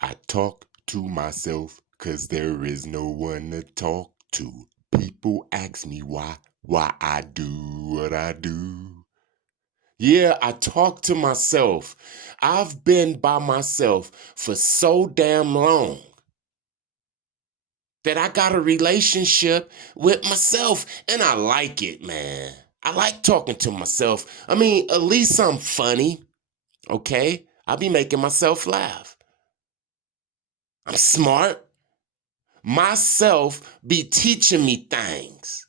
I talk to myself 'cause there is no one to talk to. People ask me why I do what I do. Yeah, I talk to myself. I've been by myself for so damn long that I got a relationship with myself and I like it, man. I like talking to myself. I mean, at least I'm funny, okay? I be making myself laugh. I'm smart. Myself be teaching me things.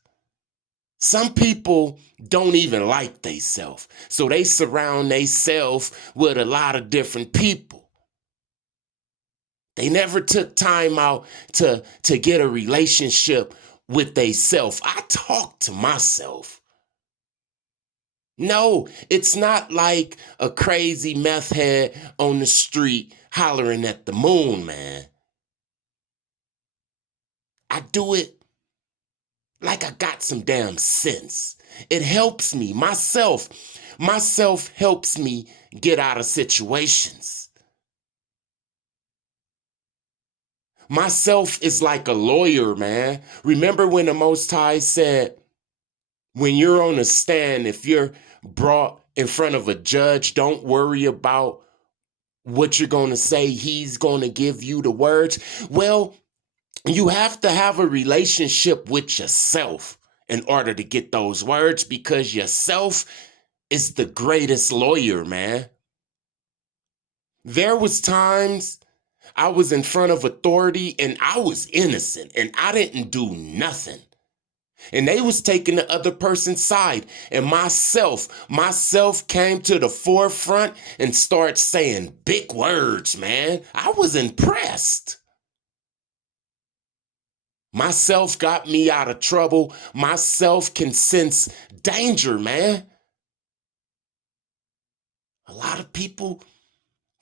Some people don't even like theyself, so they surround theyself with a lot of different people. They never took time out to get a relationship with theyself. I talk to myself. No, it's not like a crazy meth head on the street hollering at the moon, man. I do it like I got some damn sense. It helps me. Myself helps me get out of situations. Myself is like a lawyer, man. Remember when the Most High said, when you're on a stand, if you're brought in front of a judge, don't worry about what you're going to say. He's going to give you the words. Well, you have to have a relationship with yourself in order to get those words, because yourself is the greatest lawyer, man. There was times I was in front of authority and I was innocent and I didn't do nothing. And they was taking the other person's side. And myself came to the forefront and started saying big words, man. I was impressed. Myself got me out of trouble. Myself can sense danger, man. A lot of people,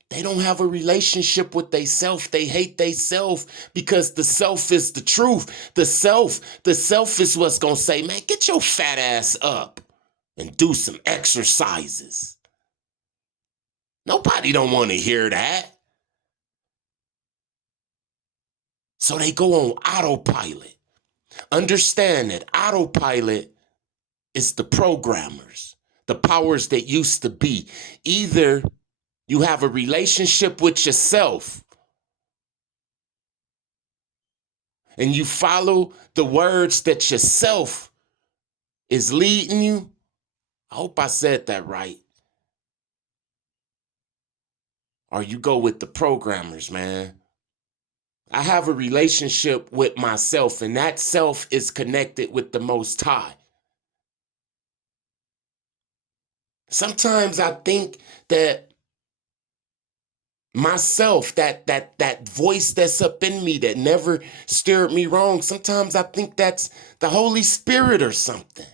they don't have a relationship with they self. They hate they self because the self is the truth. The self is what's going to say, man, get your fat ass up and do some exercises. Nobody don't want to hear that. So they go on autopilot. Understand that autopilot is the programmers, the powers that used to be. Either you have a relationship with yourself and you follow the words that yourself is leading you. I hope I said that right. Or you go with the programmers, man. I have a relationship with myself, and that self is connected with the Most High. Sometimes I think that myself, that voice that's up in me that never steered me wrong, sometimes I think that's the Holy Spirit or something.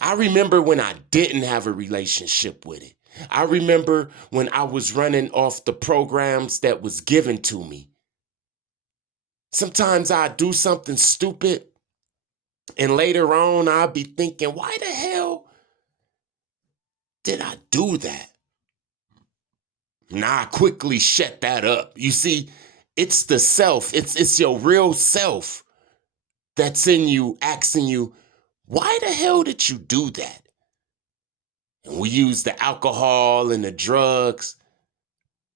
I remember when I didn't have a relationship with it. I remember when I was running off the programs that was given to me. Sometimes I do something stupid, and later on I'll be thinking, why the hell did I do that? Now I quickly shut that up. You see, it's the self, it's your real self that's in you asking you, why the hell did you do that? And we use the alcohol and the drugs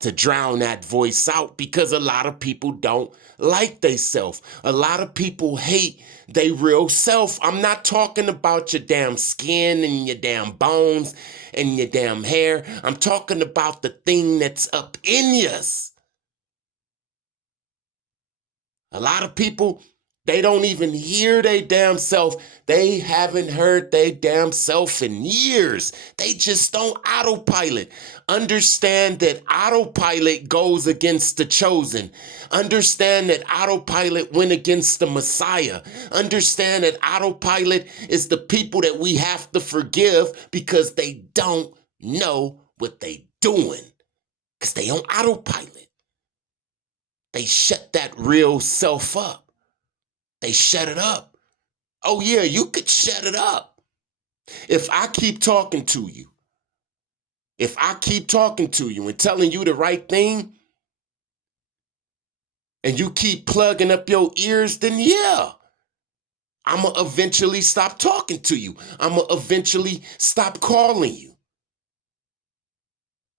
to drown that voice out because a lot of people don't like they self. A lot of people hate they real self. I'm not talking about your damn skin and your damn bones and your damn hair. I'm talking about the thing that's up in us. A lot of people, they don't even hear they damn self. They haven't heard they damn self in years. They just don't autopilot. Understand that autopilot goes against the chosen. Understand that autopilot went against the Messiah. Understand that autopilot is the people that we have to forgive because they don't know what they doing. Because they on autopilot. They shut that real self up. They shut it up. Oh, yeah, you could shut it up. If I keep talking to you, if I keep talking to you and telling you the right thing, and you keep plugging up your ears, then yeah, I'm going to eventually stop talking to you. I'm going to eventually stop calling you.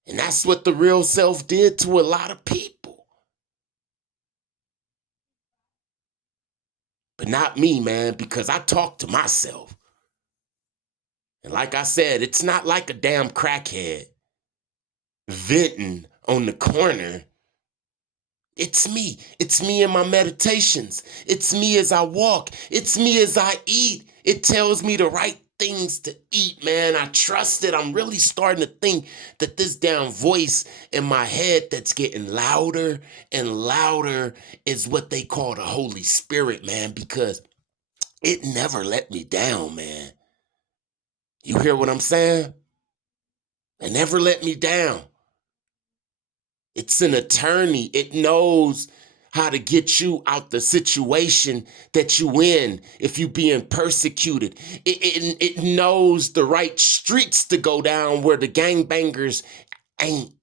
And that's what the real self did to a lot of people. But not me, man, because I talk to myself. And like I said, it's not like a damn crackhead venting on the corner. It's me. It's me in my meditations. It's me as I walk. It's me as I eat. It tells me the right things to eat, man. I trust it. I'm really starting to think that this damn voice in my head that's getting louder and louder is what they call the Holy Spirit, man, because it never let me down, man. You hear what I'm saying? It never let me down. It's an attorney. It knows how to get you out the situation that you in if you being persecuted. It knows the right streets to go down where the gangbangers ain't.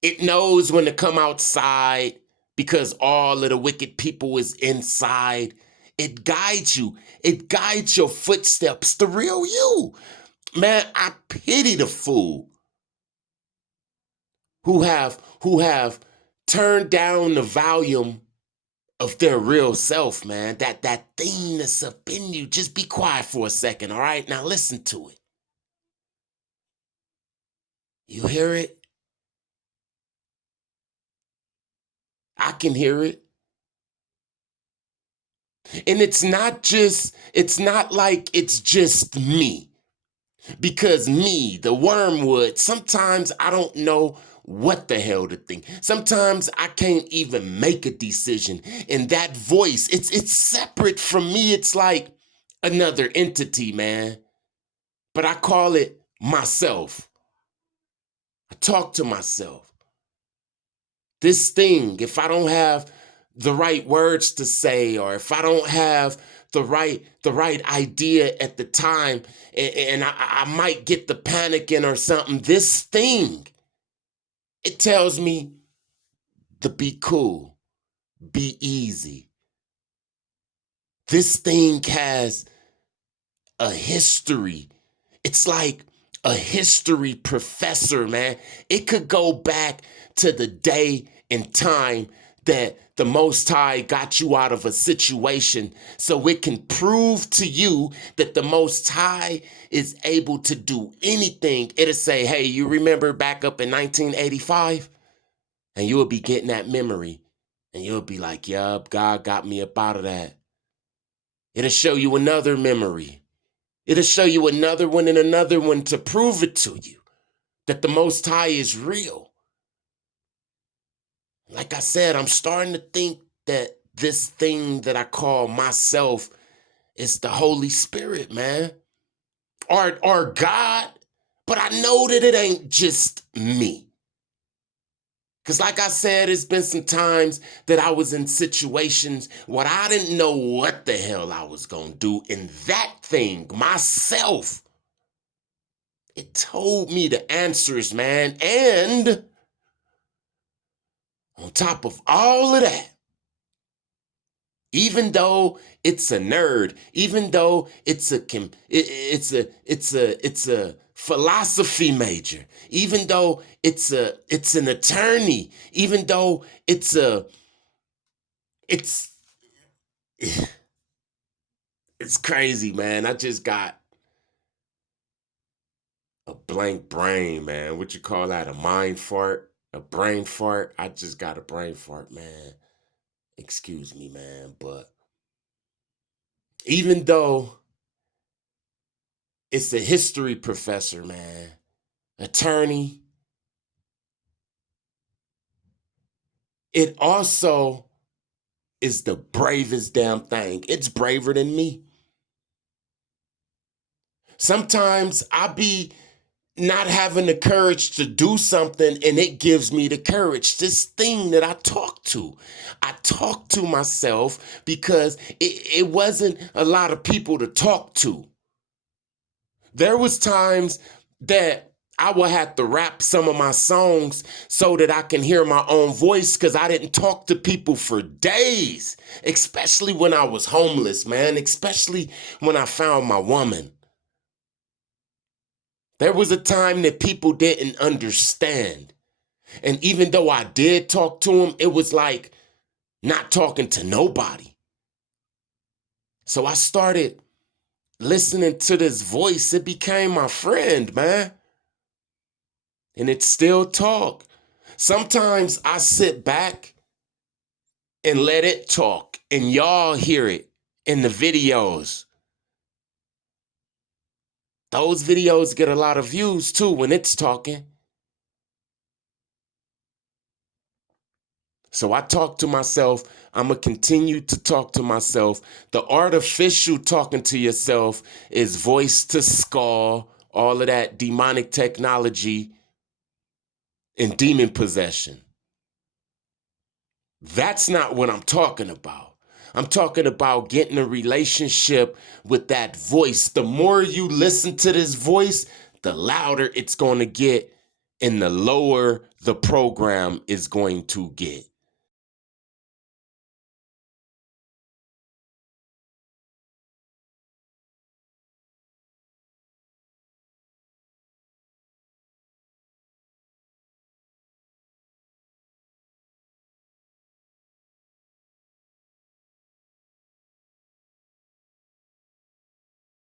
It knows when to come outside because all of the wicked people is inside. It guides you. It guides your footsteps, the real you. Man, I pity the fool who have turned down the volume of their real self, man. That thing that's up in you. Just be quiet for a second, all right? Now listen to it. You hear it? I can hear it. And it's not like it's just me. Because me, the wormwood, sometimes I don't know what the hell to think. Sometimes I can't even make a decision. And that voice, it's separate from me. It's like another entity, man. But I call it myself. I talk to myself. This thing, if I don't have the right words to say, or if I don't have the right idea at the time, and I might get the panicking or something, this thing, it tells me to be cool, be easy. This thing has a history. It's like a history professor, man. It could go back to the day and time that the Most High got you out of a situation, so it can prove to you that the Most High is able to do anything. It'll say, hey, you remember back up in 1985? And you'll be getting that memory. And you'll be like, yup, God got me up out of that. It'll show you another memory. It'll show you another one and another one to prove it to you that the Most High is real. Like I said, I'm starting to think that this thing that I call myself is the Holy Spirit, man. Or God. But I know that it ain't just me. Because like I said, it's been some times that I was in situations where I didn't know what the hell I was going to do. And that thing, myself, it told me the answers, man. And on top of all of that, even though it's a nerd, even though it's a philosophy major, even though it's an attorney, even though it's crazy, man. I just got a blank brain, man. What you call that? A mind fart? A brain fart? I just got a brain fart, man. Excuse me, man. But even though it's a history professor, man, attorney, it also is the bravest damn thing. It's braver than me. Sometimes I be not having the courage to do something, and it gives me the courage. This thing that I talk to myself because it wasn't a lot of people to talk to. There was times that I will have to rap some of my songs so that I can hear my own voice because I didn't talk to people for days, especially when I was homeless, man, especially when I found my woman. There was a time that people didn't understand. And even though I did talk to them, it was like not talking to nobody. So I started listening to this voice. It became my friend, man. And it still talk. Sometimes I sit back and let it talk, and y'all hear it in the videos. Those videos get a lot of views too when it's talking. So I talk to myself. I'm going to continue to talk to myself. The artificial talking to yourself is voice to skull, all of that demonic technology and demon possession. That's not what I'm talking about. I'm talking about getting a relationship with that voice. The more you listen to this voice, the louder it's going to get and the lower the program is going to get.